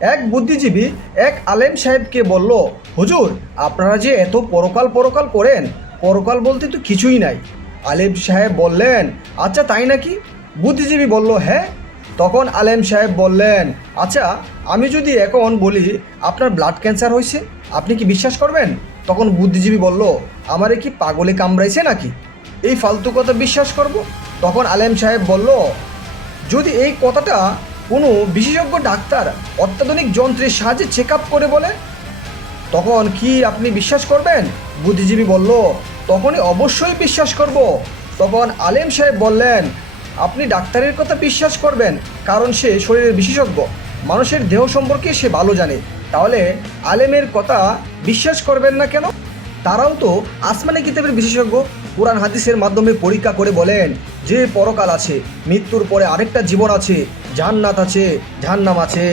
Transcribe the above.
এক বুদ্ধিজীবী এক আলেম সাহেবকে বলল, হুজুর, আপনারা যে এত পরকাল পরকাল করেন, পরকাল বলতে তো কিছুই নাই। আলেম সাহেব বললেন, আচ্ছা তাই নাকি? বুদ্ধিজীবী বলল, হ্যাঁ। তখন আলেম সাহেব বললেন, আচ্ছা, আমি যদি এখন বলি আপনার ব্লাড ক্যান্সার হয়েছে, আপনি কি বিশ্বাস করবেন? তখন বুদ্ধিজীবী বলল, আমারে কি পাগলে কামড়াইছে নাকি, এই ফালতু কথা বিশ্বাস করব? তখন আলেম সাহেব বলল, যদি এই কথাটা কোনো বিশেষজ্ঞ ডাক্তার অত্যাধুনিক যন্ত্রের সাহায্যে চেক আপ করে বলে, তখন কি আপনি বিশ্বাস করবেন? বুদ্ধিজীবী বলল, তখনই অবশ্যই বিশ্বাস করব। তখন আলেম সাহেব বললেন, আপনি ডাক্তারের কথা বিশ্বাস করবেন কারণ সে শরীরের বিশেষজ্ঞ, মানুষের দেহ সম্পর্কে সে ভালো জানে, তাহলে আলেমের কথা বিশ্বাস করবেন না কেন? তারাও তো আসমানি কিতাবের বিশেষজ্ঞ, কোরআন হাদিসের মাধ্যমে পরীক্ষা করে বলেন যে পরকাল আছে, মৃত্যুর পরে আরেকটা জীবন আছে, জান্নাত আছে, জাহান্নাম আছে।